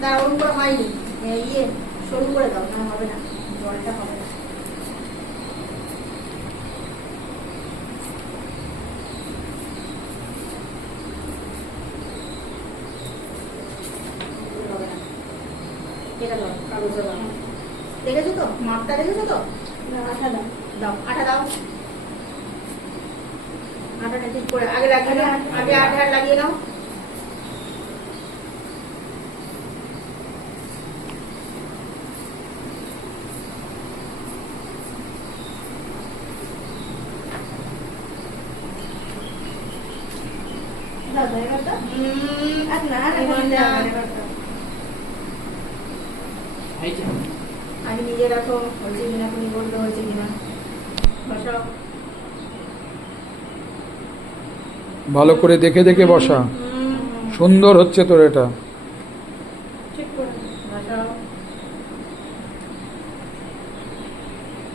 দাঁড়া, ওরকম করে হয়নি। ইয়ে সরু করে দাও, না হবে না, জলটা হবে না। এটা দাও, কাগজটা দাও। দেখেছো তো মাপটা, দেখেছো তো? আটা দাও, দাও আটা দাও। আটাটা ঠিক করে আগে লাগিয়ে নাও, আগে আটা লাগিয়ে নাও। আগে নিজে রাখো, হয়েছে কিনা, তুমি বলতে হয়েছে কিনা। বসাও, ভালো করে দেখে দেখে বসা। সুন্দর হচ্ছে তোর এটা। ঠিক করে বসাও।